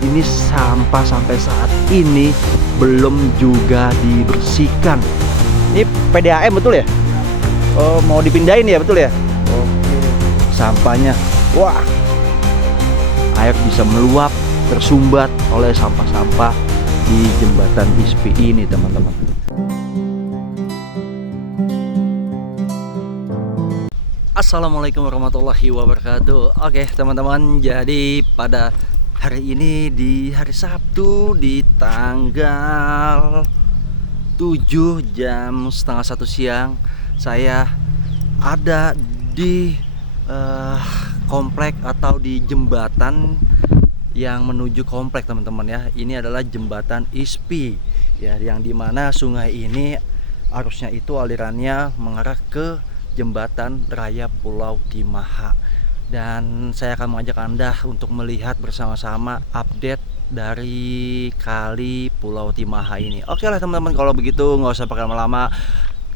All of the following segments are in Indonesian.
ini sampah sampai saat ini belum juga dibersihkan. Ini PDAM betul ya? Oh, mau dipindahin ya, betul ya? Oke. Sampahnya, wah, air bisa meluap, tersumbat oleh sampah-sampah di jembatan ISPI ini, teman-teman. Assalamualaikum warahmatullahi wabarakatuh. Oke teman-teman, jadi pada hari ini di hari Sabtu di tanggal 7 jam setengah 1 siang, saya ada di komplek atau di jembatan yang menuju komplek, teman-teman ya. Ini adalah jembatan ISPI ya, yang dimana sungai ini arusnya itu alirannya mengarah ke Jembatan Raya Pulau Timaha. Dan saya akan mengajak Anda untuk melihat bersama-sama update dari kali Pulau Timaha ini. Oke lah teman-teman, kalau begitu nggak usah pakai lama-lama,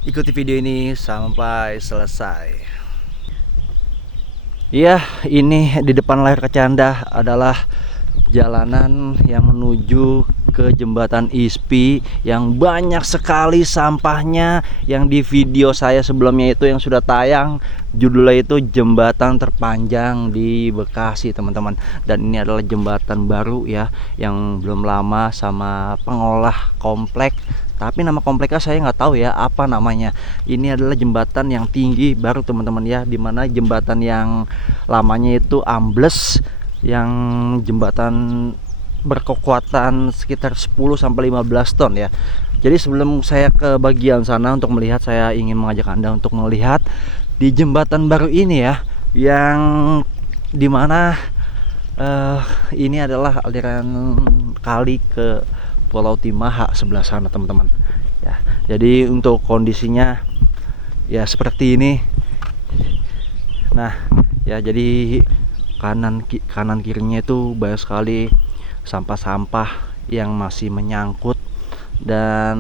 ikuti video ini sampai selesai. Iya, ini di depan layar kaca Anda adalah jalanan yang menuju ke jembatan ISPI yang banyak sekali sampahnya. Yang di video saya sebelumnya itu yang sudah tayang, judulnya itu jembatan terpanjang di Bekasi, teman-teman. Dan ini adalah jembatan baru ya, yang belum lama sama pengolah komplek. Tapi nama kompleknya saya nggak tahu ya apa namanya. Ini adalah jembatan yang tinggi baru, teman-teman ya, dimana jembatan yang lamanya itu ambles, yang jembatan berkekuatan sekitar 10-15 ton ya. Jadi sebelum saya ke bagian sana untuk melihat, saya ingin mengajak Anda untuk melihat di jembatan baru ini ya, yang dimana ini adalah aliran kali ke Pulau Timaha sebelah sana, teman-teman ya. Jadi untuk kondisinya ya seperti ini. Nah ya, jadi kanan kirinya itu banyak sekali sampah-sampah yang masih menyangkut, dan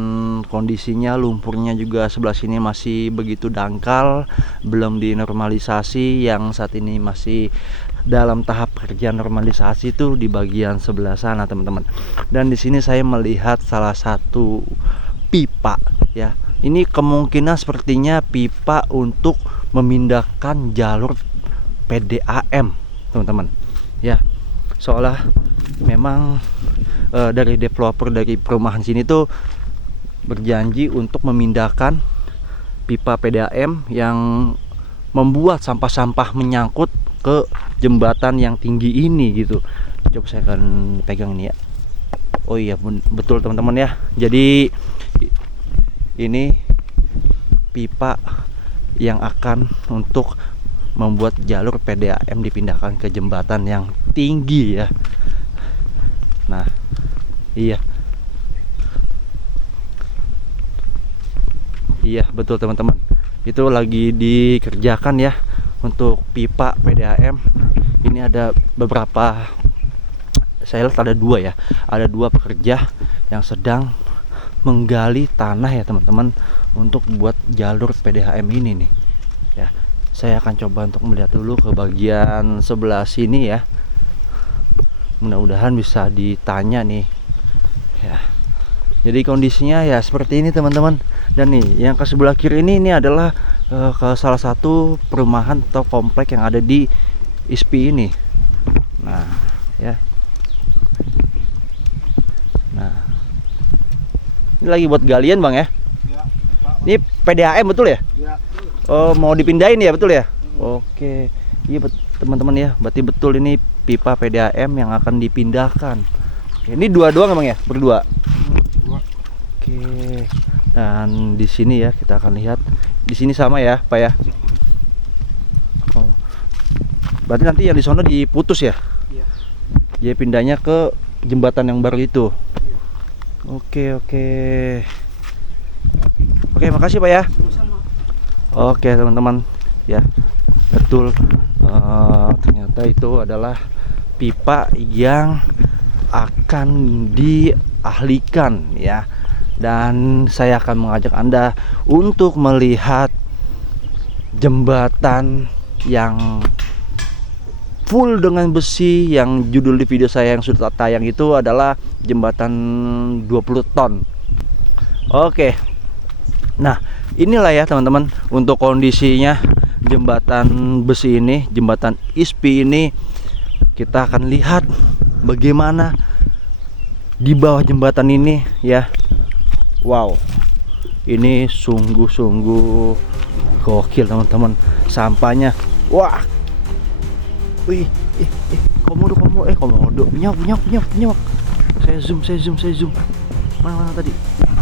kondisinya lumpurnya juga sebelah sini masih begitu dangkal, belum dinormalisasi. Yang saat ini masih dalam tahap kerja normalisasi itu di bagian sebelah sana, teman-teman. Dan di sini saya melihat salah satu pipa ya. Ini kemungkinan sepertinya pipa untuk memindahkan jalur PDAM, teman-teman ya. Seolah memang dari developer dari perumahan sini tuh berjanji untuk memindahkan pipa PDAM yang membuat sampah-sampah menyangkut ke jembatan yang tinggi ini gitu. Coba saya akan pegang ini ya. Oh iya betul teman-teman ya. Jadi ini pipa yang akan untuk membuat jalur PDAM dipindahkan ke jembatan yang tinggi ya. Nah iya betul teman-teman, itu lagi dikerjakan ya untuk pipa PDAM. Ini ada beberapa, saya lihat ada dua ya, ada dua pekerja yang sedang menggali tanah ya teman-teman, untuk buat jalur PDAM ini nih ya. Saya akan coba untuk melihat dulu ke bagian sebelah sini ya. Mudah-mudahan bisa ditanya nih ya. Jadi kondisinya ya seperti ini teman-teman. Dan nih yang ke sebelah kiri ini adalah ke salah satu perumahan atau komplek yang ada di ISPI ini. Nah ya, nah ini lagi buat galian bang ya. Ini PDAM betul ya? Oh, mau dipindahin ya, betul ya? Oke, iya teman-teman ya, berarti betul ini pipa PDAM yang akan dipindahkan. Oke, ini dua doang emang ya, berdua. Oke, dan di sini ya kita akan lihat, di sini sama ya, Pak ya. Oh, berarti nanti yang di sana diputus ya? Iya. Dia pindahnya ke jembatan yang baru itu. Oke. Oke, makasih Pak ya. Oke teman-teman ya, betul, ternyata itu adalah pipa yang akan diahlikan ya. Dan saya akan mengajak Anda untuk melihat jembatan yang full dengan besi. Yang judul di video saya yang sudah tayang itu adalah jembatan 20 ton. Oke. Nah, inilah ya teman-teman untuk kondisinya jembatan besi ini, jembatan ISPI ini. Kita akan lihat bagaimana di bawah jembatan ini ya. Wow, ini sungguh-sungguh gokil teman-teman. Sampahnya, wah, wih, komodo, punya. Saya zoom. Mana tadi?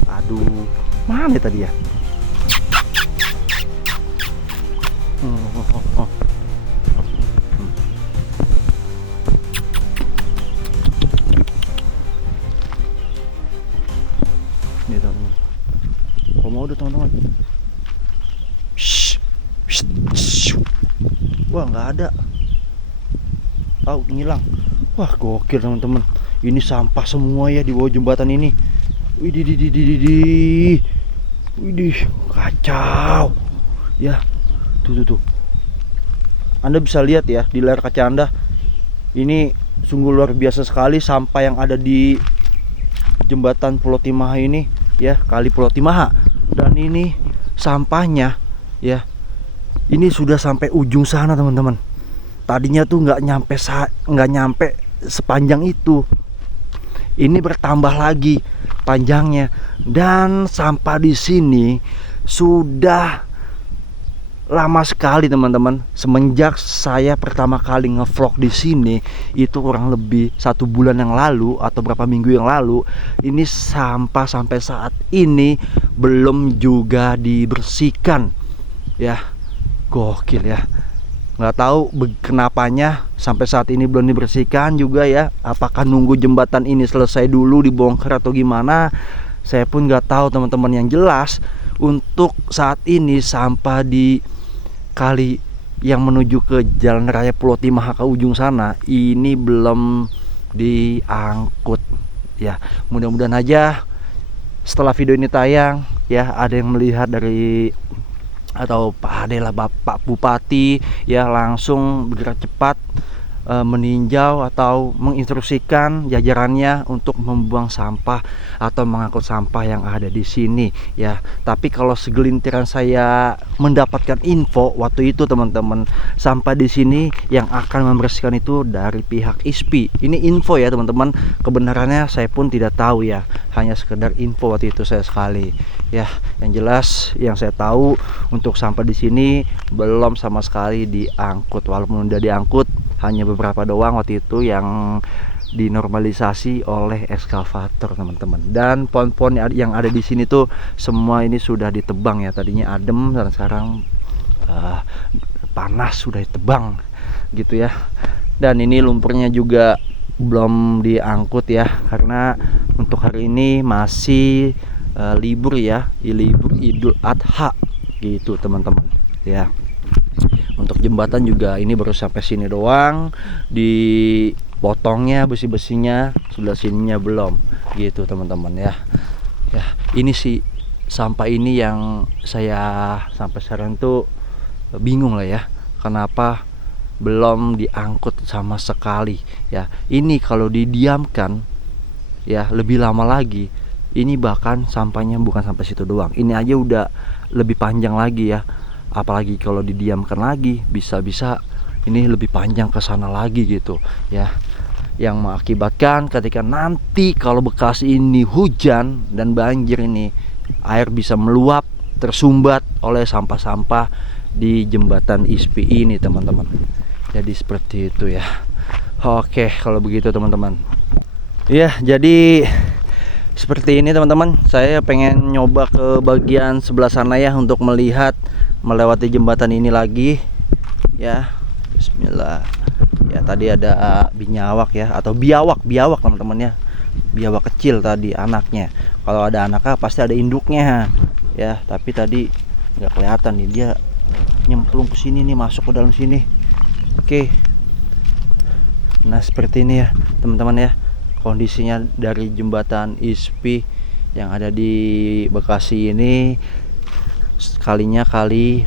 Aduh, mana tadi ya? Ini teman-teman, komodo teman-teman. Wah, nggak ada. Ngilang. Wah, gokil teman-teman. Ini sampah semua ya di bawah jembatan ini. Widih, kacau. Ya, tuh. Anda bisa lihat ya di layar kaca Anda. Ini sungguh luar biasa sekali sampah yang ada di jembatan Pulau Timaha ini ya, kali Pulau Timaha. Dan ini sampahnya ya, ini sudah sampai ujung sana teman-teman. Tadinya tuh nggak nyampe sepanjang itu. Ini bertambah lagi panjangnya. Dan sampah di sini sudah lama sekali teman-teman. Semenjak saya pertama kali ngevlog di sini itu kurang lebih 1 bulan yang lalu atau berapa minggu yang lalu. Ini sampah sampai saat ini belum juga dibersihkan ya. Gokil ya. Nggak tahu kenapanya sampai saat ini belum dibersihkan juga ya. Apakah nunggu jembatan ini selesai dulu dibongkar atau gimana? Saya pun nggak tahu teman-teman. Yang jelas untuk saat ini sampah di kali yang menuju ke Jalan Raya Pulau Timaha ke ujung sana ini belum diangkut ya. Mudah-mudahan aja setelah video ini tayang ya, ada yang melihat dari atau Pak Ade lah, Bapak Bupati ya, langsung bergerak cepat meninjau atau menginstruksikan jajarannya untuk membuang sampah atau mengangkut sampah yang ada di sini ya. Tapi kalau segelintiran saya mendapatkan info waktu itu teman-teman, sampah di sini yang akan membersihkan itu dari pihak ISPI. Ini info ya teman-teman, kebenarannya saya pun tidak tahu ya, hanya sekedar info waktu itu saya sekali ya. Yang jelas yang saya tahu untuk sampah di sini belum sama sekali diangkut, walaupun udah diangkut hanya beberapa doang waktu itu yang dinormalisasi oleh ekskavator teman-teman. Dan pohon-pohon yang ada di sini tuh semua ini sudah ditebang ya. Tadinya adem dan sekarang panas, sudah ditebang gitu ya. Dan ini lumpurnya juga belum diangkut ya, karena untuk hari ini masih libur ya, libur Idul Adha gitu teman-teman ya. Untuk jembatan juga ini baru sampai sini doang, dipotongnya besi-besinya, sebelah sininya belum gitu teman-teman ya. Ya, ini sih sampah ini yang saya sampai sekarang tuh bingung lah ya, kenapa belum diangkut sama sekali ya. Ini kalau didiamkan ya lebih lama lagi, ini bahkan sampahnya bukan sampai situ doang, ini aja udah lebih panjang lagi ya. Apalagi kalau didiamkan lagi, bisa-bisa ini lebih panjang ke sana lagi gitu ya. Yang mengakibatkan ketika nanti kalau Bekasi ini hujan dan banjir, ini air bisa meluap, tersumbat oleh sampah-sampah di jembatan ISPI ini teman-teman. Jadi seperti itu ya. Oke, kalau begitu teman-teman ya, jadi seperti ini teman-teman. Saya pengen nyoba ke bagian sebelah sana ya, untuk melihat melewati jembatan ini lagi ya. Bismillah ya. Tadi ada binyawak ya, atau biawak teman-teman ya. Biawak kecil tadi anaknya. Kalau ada anaknya pasti ada induknya ya, tapi tadi nggak kelihatan nih, dia nyemplung ke sini nih, masuk ke dalam sini. Oke, nah seperti ini ya teman-teman ya kondisinya dari jembatan ISPI yang ada di Bekasi ini. Kali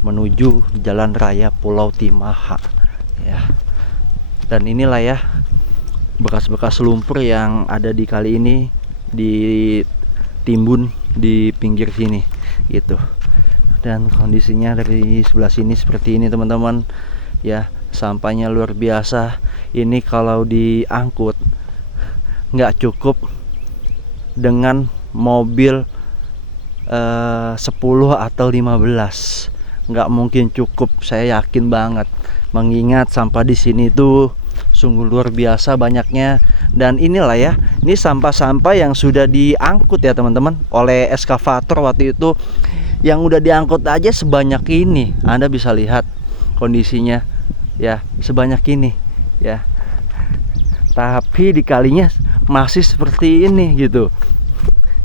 menuju Jalan Raya Pulau Timaha ya. Dan inilah ya bekas-bekas lumpur yang ada di kali ini, ditimbun di pinggir sini gitu. Dan kondisinya dari sebelah sini seperti ini teman-teman ya. Sampahnya luar biasa. Ini kalau diangkut nggak cukup dengan mobil 10 atau 15, nggak mungkin cukup, saya yakin banget, mengingat sampah di sini tuh sungguh luar biasa banyaknya. Dan inilah ya, ini sampah-sampah yang sudah diangkut ya teman-teman oleh eskavator waktu itu, yang udah diangkut aja sebanyak ini. Anda bisa lihat kondisinya ya, sebanyak ini ya, tapi dikalinya masih seperti ini gitu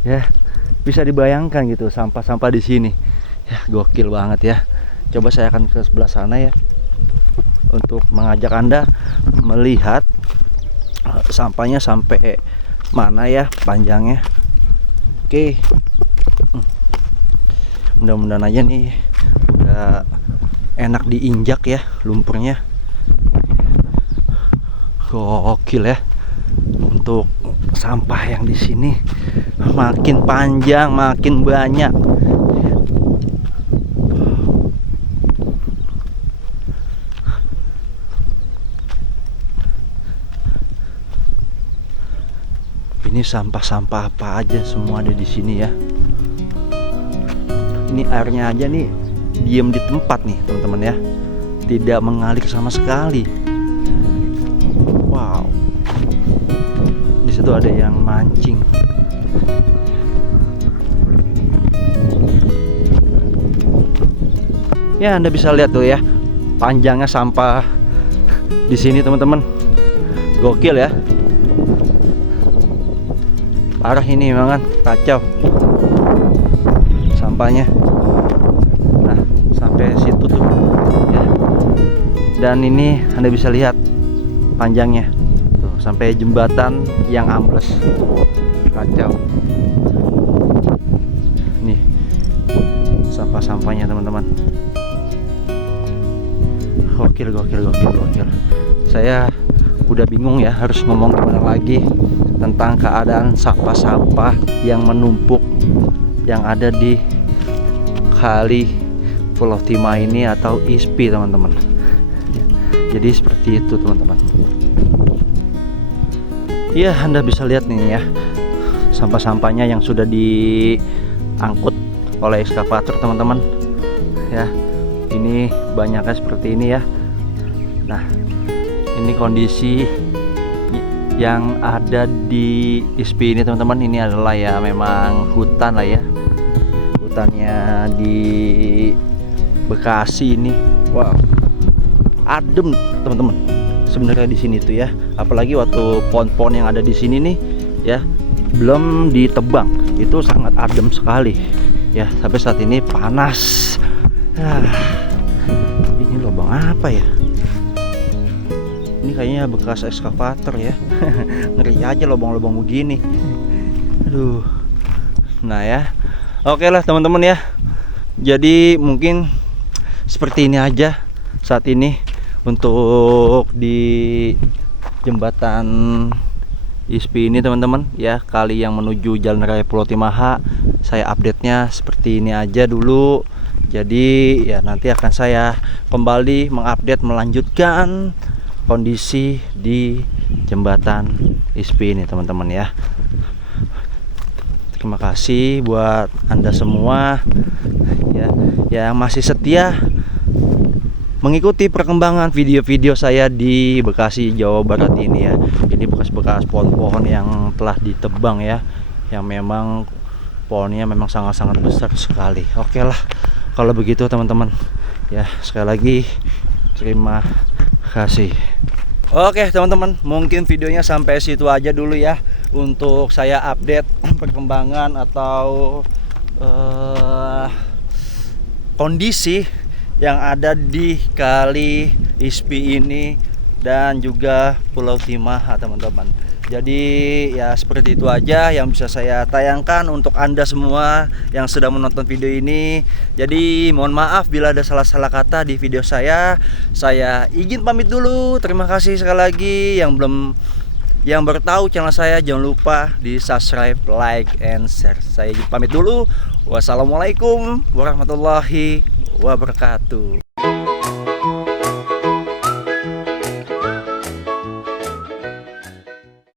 ya. Bisa dibayangkan gitu sampah-sampah di sini ya, gokil banget ya. Coba saya akan ke sebelah sana ya untuk mengajak Anda melihat sampahnya sampai mana ya panjangnya. Oke, mudah-mudahan aja nih udah enak diinjak ya lumpurnya. Gokil ya, untuk sampah yang di sini makin panjang, makin banyak. Ini sampah-sampah apa aja semua ada di sini ya. Ini airnya aja nih diem di tempat nih teman-teman ya, tidak mengalir sama sekali. Wow, di situ ada yang mancing. Ya, Anda bisa lihat tuh ya panjangnya sampah di sini teman-teman. Gokil ya. Parah ini memang kan, kacau sampahnya. Nah, sampai situ tuh ya. Dan ini Anda bisa lihat panjangnya tuh, sampai jembatan yang ambles. Kacau. Nih sampah-sampahnya teman-teman. Gokil. Saya udah bingung ya harus ngomong gimana lagi tentang keadaan sampah-sampah yang menumpuk yang ada di kali Pulau Timah ini atau ISPI teman-teman. Jadi seperti itu teman-teman. Ya, Anda bisa lihat nih ya sampah-sampahnya yang sudah diangkut oleh ekskavator teman-teman ya. Ini banyaknya seperti ini ya. Nah, ini kondisi yang ada di ISPI ini teman-teman. Ini adalah ya memang hutan lah ya, hutannya di Bekasi ini. Wow, adem teman-teman sebenarnya di sini tuh ya. Apalagi waktu pohon-pohon yang ada di sini nih ya belum ditebang, itu sangat adem sekali ya. Sampai saat ini panas. Ini lubang apa ya? Ini kayaknya bekas ekskavator ya. Ngeri aja lubang-lubang begini. Aduh. Nah ya, oke lah teman-teman ya. Jadi mungkin seperti ini aja saat ini untuk di jembatan ISPI ini teman-teman ya, kali yang menuju Jalan Raya Pulau Timah. Saya update-nya seperti ini aja dulu. Jadi ya nanti akan saya kembali mengupdate, melanjutkan kondisi di jembatan ISPI ini teman-teman ya. Terima kasih buat Anda semua ya yang masih setia mengikuti perkembangan video-video saya di Bekasi, Jawa Barat ini ya. Ini bekas-bekas pohon-pohon yang telah ditebang ya, yang memang pohonnya memang sangat-sangat besar sekali. Oke lah kalau begitu teman-teman ya, sekali lagi terima kasih. Oke teman-teman, mungkin videonya sampai situ aja dulu ya untuk saya update perkembangan atau kondisi yang ada di kali ISPI ini dan juga Pulau Timah teman-teman. Jadi ya seperti itu aja yang bisa saya tayangkan untuk Anda semua yang sedang menonton video ini. Jadi mohon maaf bila ada salah-salah kata di video saya. Saya izin pamit dulu. Terima kasih sekali lagi yang baru tahu channel saya, jangan lupa di subscribe, like, and share. Saya izin pamit dulu. Wassalamualaikum warahmatullahi wabarakatuh.